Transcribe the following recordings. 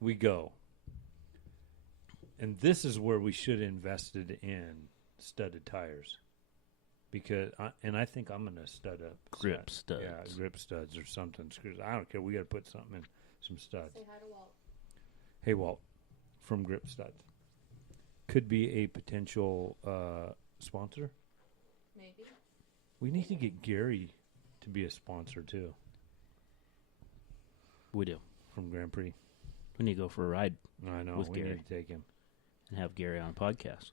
we go. And this is where we should have invested in studded tires. Because I think I'm going to stud up. Grip studs. Yeah, grip studs or something. Screws. I don't care. We got to put something in, some studs. Say hi to Walt. Hey, Walt, from Grip Studs. Could be a potential sponsor. Maybe. We need to get Gary to be a sponsor, too, We do. from Grand Prix. We need to go for a ride I know. With We Gary. need to take him. and have Gary on a podcast.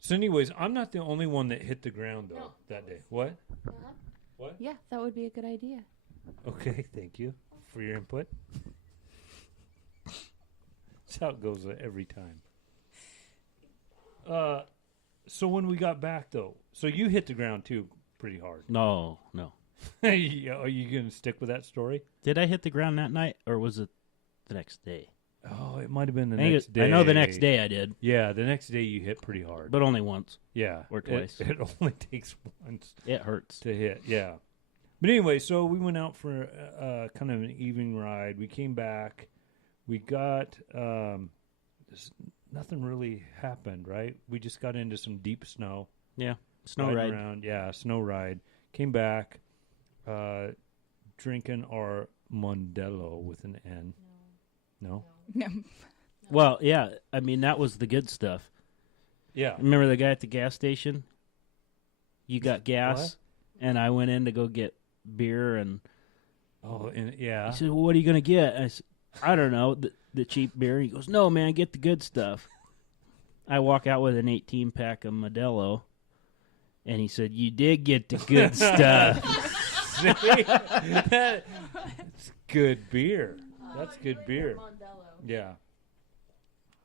So anyways, I'm not the only one that hit the ground, though, No. that day. What? Uh-huh. What? Yeah, that would be a good idea. Okay, thank you for your input. That's how it goes every time. So when we got back, though, so you hit the ground, too, pretty hard. No. Are you going to stick with that story? Did I hit the ground that night, or was it the next day? Oh, it might have been the I think next day. I know the next day I did, Yeah, the next day you hit pretty hard. but only once. Yeah. Or twice. It only takes once It hurts. to hit, yeah. But anyway, so we went out for kind of an evening ride. We came back. We got nothing really happened, right? We just got into some deep snow. Yeah, snow riding ride. around. Yeah, snow ride. Came back, drinking our Modelo with an N. No? No. Well, yeah, I mean, that was the good stuff. Yeah. Remember the guy at the gas station? You got gas, What? and I went in to go get beer, and Oh, and yeah. he said, well, what are you going to get? I said, I don't know, the cheap beer. He goes, no, man, get the good stuff. I walk out with an 18-pack of Modelo, and he said, you did get the good stuff. See? That's good beer. That's good beer. Yeah.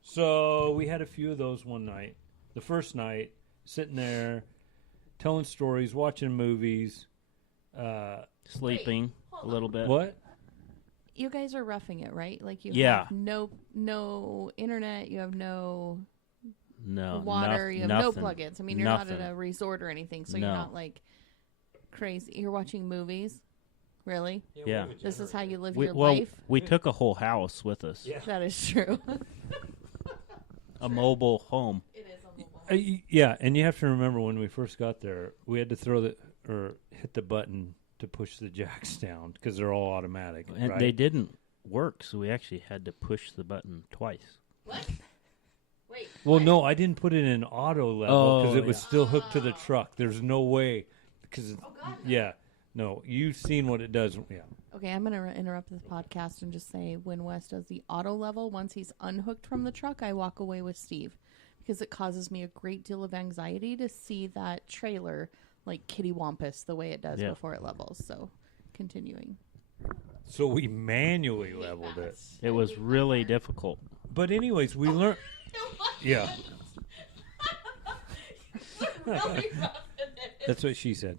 So we had a few of those one night. The first night, sitting there, telling stories, watching movies. Sleeping a little bit. What? You guys are roughing it, right? Like you Yeah. have no internet, you have no No, water, you have nothing. no plugins. I mean, you're not Nothing. at a resort or anything, so No. you're not like crazy. You're watching movies, really? Yeah. This is how you live We, your well, life. we took a whole house with us. Yeah. That is true. A mobile home. It is a mobile. Yeah, and you have to remember when we first got there, we had to hit the button to push the jacks down because they're all automatic. And right? they didn't work, so we actually had to push the button twice. What? Wait. Well, what? no, I didn't put it in auto level because Oh, it was yeah. still hooked to the truck. There's no way. Because Oh, God. yeah, no, you've seen what it does. Yeah, Okay, I'm going to interrupt this podcast and just say when Wes does the auto level, once he's unhooked from the truck, I walk away with Steve because it causes me a great deal of anxiety to see that trailer like kitty wampus the way it does Yeah. before it levels. So, continuing. so we manually leveled it. It was really difficult. But anyways, we learned. Yeah, that's what she said.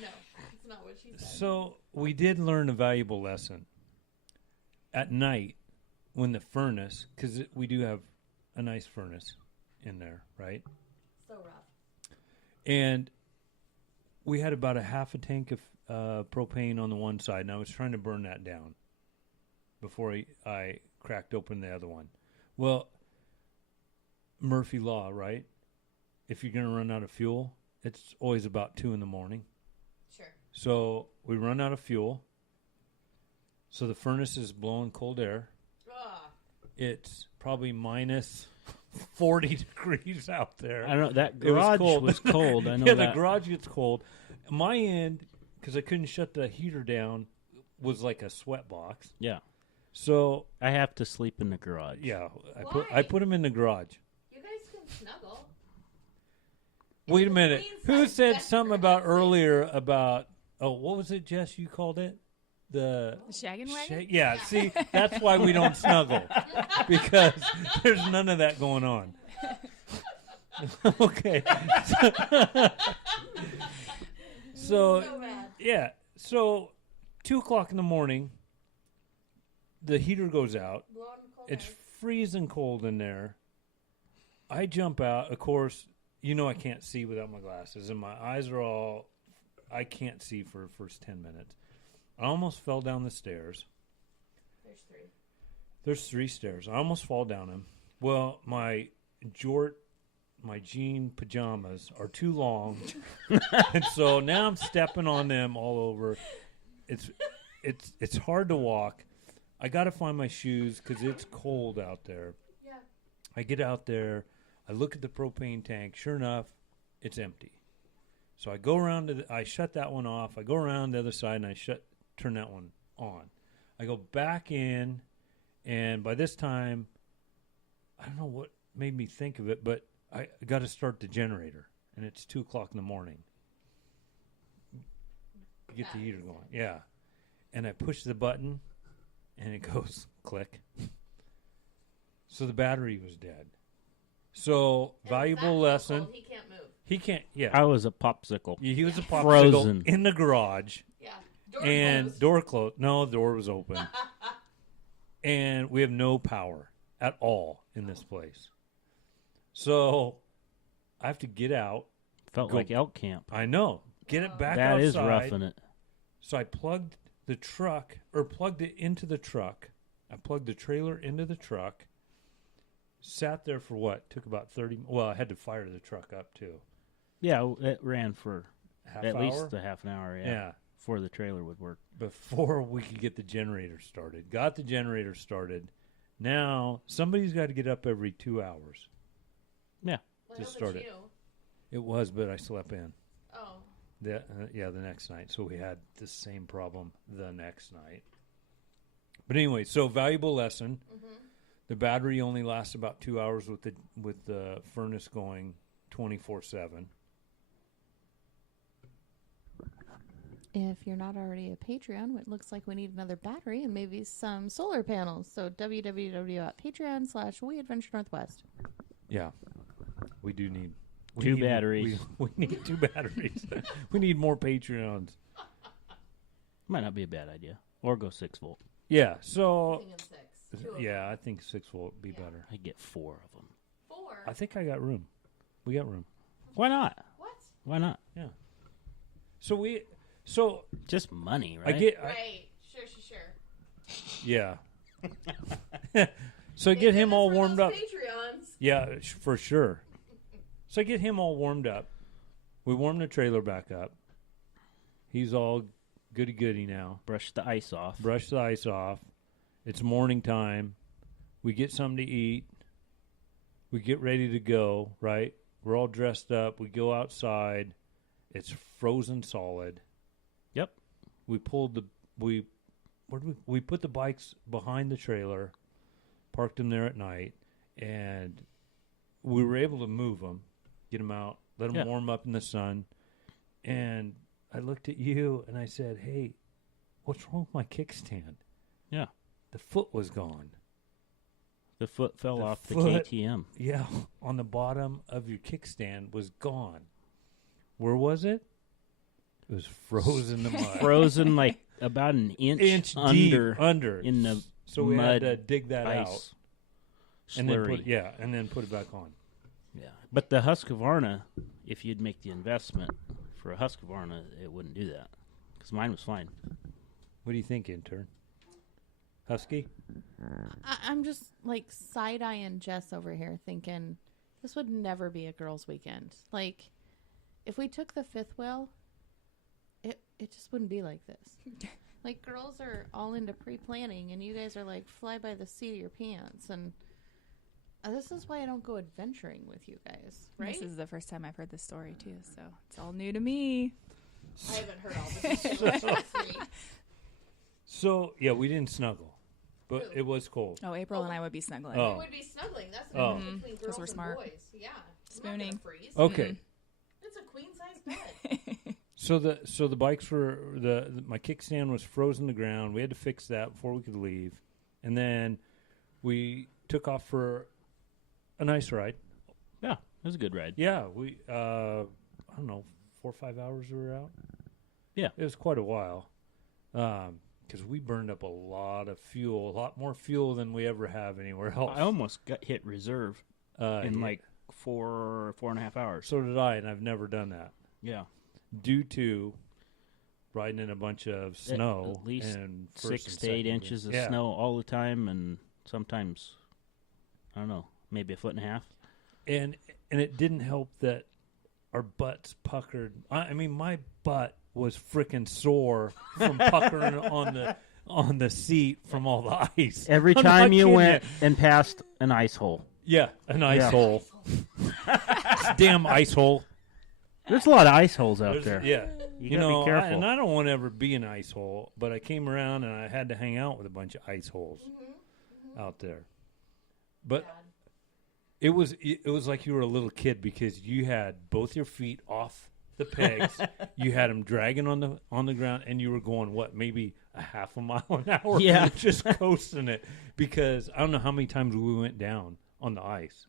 No, it's not what she said. So we did learn a valuable lesson. At night, when the furnace, because we do have a nice furnace in there, right? So rough. And we had about a half a tank of propane on the one side, and I was trying to burn that down before I cracked open the other one. Well, Murphy Law, right? If you're going to run out of fuel, it's always about 2 a.m. Sure. So we run out of fuel. So the furnace is blowing cold air. It's probably minus 40 degrees out there. I don't know. That It was garage cold. was cold. I know Yeah, that. the garage gets cold. My end, because I couldn't shut the heater down, was like a sweat box. Yeah. So I have to sleep in the garage. yeah, I Why? put them in the garage. You guys can snuggle. Wait a It's minute. queen Who size said bed, something for about God's sake. earlier about? Oh, what was it, Jess? You called it the. The shaggin' wagon? Yeah, see, that's why we don't snuggle, because there's none of that going on. Okay. So, So bad. yeah, so 2:00 in the morning, the heater goes out. Blowing cold It's air. freezing cold in there. I jump out. Of course, you know I can't see without my glasses, and my eyes are all. I can't see for the first 10 minutes. I almost fell down the stairs. There's 3. There's 3 stairs. I almost fall down them. Well, my jean pajamas are too long, and so now I'm stepping on them all over. It's hard to walk. I got to find my shoes because it's cold out there. Yeah. I get out there. I look at the propane tank. Sure enough, it's empty. So I go around I shut that one off. I go around the other side and turn that one on. I go back in, and by this time, I don't know what made me think of it, but I got to start the generator, and it's 2:00 in the morning. Get the heater going, yeah. And I push the button, and it goes click. So the battery was dead. So valuable lesson. He can't move. He can't. Yeah, I was a popsicle. he was a popsicle Frozen. in the garage. Yeah. Door closed. No, the door was open. And we have no power at all in this place. So I have to get out. Felt like elk camp. I know. Get it back That outside. is roughing it. So I plugged plugged it into the truck. I plugged the trailer into the truck. Sat there for what? Took about 30. Well, I had to fire the truck up too. Yeah, it ran for Half at hour? least a half an hour. Yeah. Before the trailer would work. Before we could get the generator started. Got the generator started. Now, somebody's got to get up every 2 hours. Yeah. To start it. It was, but I slept in. Oh. The next night. So we had the same problem the next night. But anyway, so valuable lesson. Mm-hmm. The battery only lasts about 2 hours with the furnace going 24/7. If you're not already a Patreon, it looks like we need another battery and maybe some solar panels. So www.patreon.com/WeAdventureNorthwest. Yeah, we do need Two batteries. We need 2 batteries. We need more Patreons. Might not be a bad idea. Or go 6 volt. Yeah, so Thinking 6. 2 of yeah, I think 6 volt would be better. I get 4 of them. 4. I think I got room. We got room. Why not? What? Why not? Yeah. So Just money, I right? get Right. Sure. yeah. So I get him all warmed up. Patreons. Yeah, for sure. So I get him all warmed up. We warm the trailer back up. He's all goody now. Brush the ice off. Brush the ice off. It's morning time. We get something to eat. We get ready to go, right? We're all dressed up. We go outside. It's frozen solid. Yep. We put the bikes behind the trailer, parked them there at night, and we were able to move them, get them out, let them warm up in the sun. And I looked at you and I said, "Hey, what's wrong with my kickstand?" Yeah. The foot was gone. The foot fell off the foot- KTM. Yeah, on the bottom of your kickstand was gone. Where was it? It was frozen in the mud. Frozen like about an inch deep under in the so we mud, had to dig that out ice, and then slurry. and then put it back on. Yeah, but the Husqvarna, if you'd make the investment for a Husqvarna, it wouldn't do that because mine was fine. What do you think, intern? Husky? I'm just like side-eyeing Jess over here thinking this would never be a girls' weekend. Like, if we took the 5th wheel, it just wouldn't be like this. Like, girls are all into pre-planning, and you guys are like fly by the seat of your pants. And this is why I don't go adventuring with you guys, right? This is the first time I've heard this story, too, so it's all new to me. I haven't heard all this. So, yeah, we didn't snuggle, but it was cold. Oh, April and I would be snuggling. Oh. We would be snuggling. That's the Oh. difference between 'Cause girls we're and smart. boys. Yeah. Spooning. I'm not gonna freeze. Okay. It's a queen-size bed. So the bikes were my kickstand was frozen to the ground. We had to fix that before we could leave, and then we took off for a nice ride. Yeah, it was a good ride. Yeah, we I don't know, 4 or 5 hours we were out. Yeah, it was quite a while, because we burned up a lot of fuel, a lot more fuel than we ever have anywhere else. I almost got hit reserve in like 4.5 hours. So did I, and I've never done that. Yeah. Due to riding in a bunch of snow at least and 6 to 8 inches of snow all the time, and Sometimes, I don't know, maybe a foot and a half. And it didn't help that our butts puckered. I mean, my butt was freaking sore from puckering on the seat from all the ice. Every I'm time not you kidding went you. and passed an ice hole. Yeah, an ice Yeah. hole. Damn ice hole. There's a lot of ice holes out There's- there. Yeah. You gotta be careful. and I don't want to ever be an ice hole, but I came around and I had to hang out with a bunch of ice holes out there. But it was like you were a little kid because you had both your feet off the pegs. You had them dragging on the ground, and you were going maybe a half a mile an hour, Yeah. just coasting it. Because I don't know how many times we went down on the ice,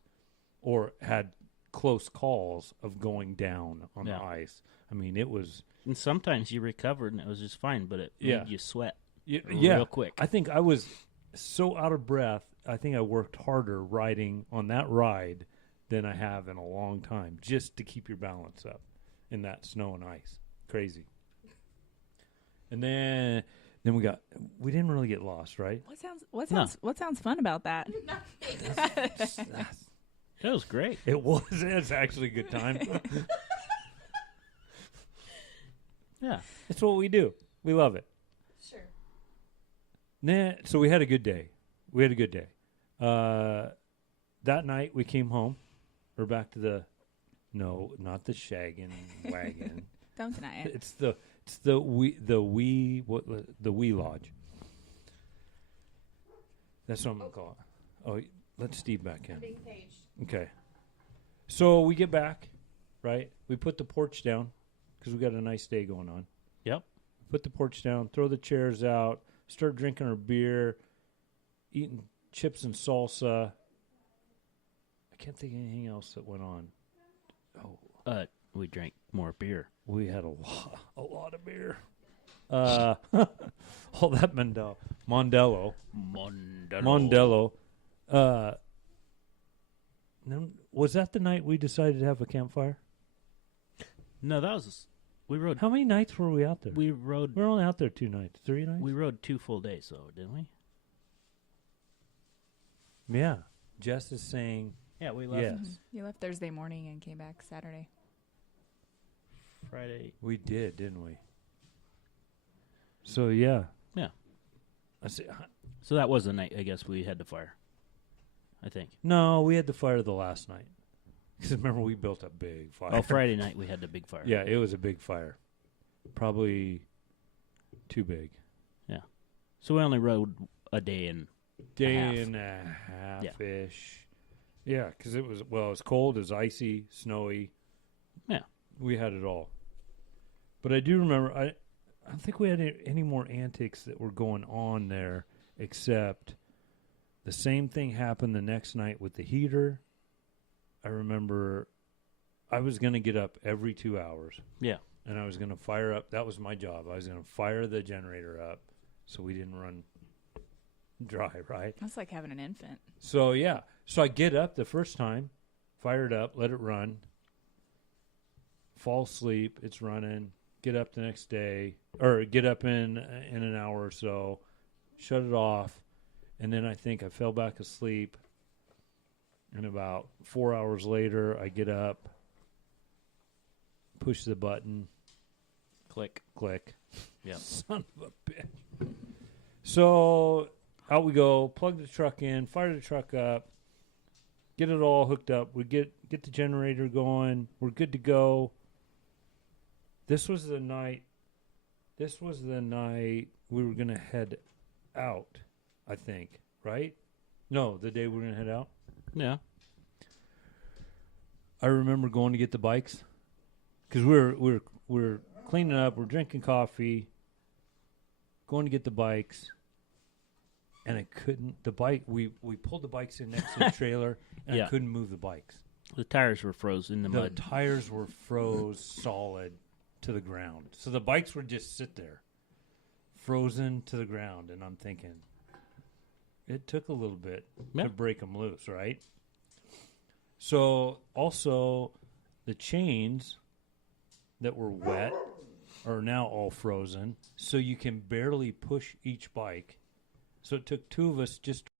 or had close calls of going down on Yeah. the ice. I mean, it was And sometimes you recovered and it was just fine, but it Yeah. made you sweat yeah. real quick. I think I was so out of breath. I think I worked harder riding on that ride than I have in a long time, just to keep your balance up in that snow and ice. Crazy. And then we didn't really get lost, right? What sounds fun about that? That was great. It's actually a good time. Yeah. It's what we do. We love it. Sure. So we had a good day. That night we came home. We're back to not the shaggin' wagon. Don't deny it. It's the wee lodge. That's what I'm gonna call it. Oh, let Steve back in. Okay. So we get back, right? We put the porch down because we got a nice day going on. Yep. Put the porch down, throw the chairs out, start drinking our beer, eating chips and salsa. I can't think of anything else that went on. Oh, We drank more beer. we had a lot of beer. All that Mondello. Then, was that the night we decided to have a campfire? No, we rode. How many nights were we out there? We rode. We were only out there 2 nights, 3 nights. We rode 2 full days, though, didn't we? Yeah, Jess is saying Yeah, we left yes. You left Thursday morning and came back Saturday. Friday. We did, didn't we? So yeah, Yeah. I see. So that was the night, I guess, we had the fire. I think. No, we had the fire the last night. Because remember, we built a big fire. Oh, Friday night we had the big fire. Yeah, it was a big fire. Probably too big. So we only rode a day and Day and a half-ish. Yeah, because it was cold, it was icy, snowy. Yeah. We had it all. But I do remember, I don't think we had any more antics that were going on there, except the same thing happened the next night with the heater. I remember I was going to get up every 2 hours. Yeah. And I was going to fire up. That was my job. I was going to fire the generator up so we didn't run dry, right? That's like having an infant. So, yeah. So I get up the first time, fire it up, let it run, fall asleep, it's running, get up the next day, or get up in an hour or so, shut it off, and then I think I fell back asleep, and about 4 hours later, I get up, push the button, click. Yeah. Son of a bitch. So out we go, plug the truck in, fire the truck up, get it all hooked up. We get the generator going. We're good to go. This was the night we were going to head out, I think, right? No, the day we were going to head out. Yeah. I remember going to get the bikes because we're cleaning up, we're drinking coffee, going to get the bikes, and I couldn't. The bike we pulled the bikes in next to the trailer, and Yeah. I couldn't move the bikes. The tires were frozen in the The mud. tires were froze solid to the ground, so the bikes would just sit there, frozen to the ground. And I'm thinking, it took a little bit Yeah. to break them loose, right? So also, the chains that were wet are now all frozen, so you can barely push each bike. So it took 2 of us just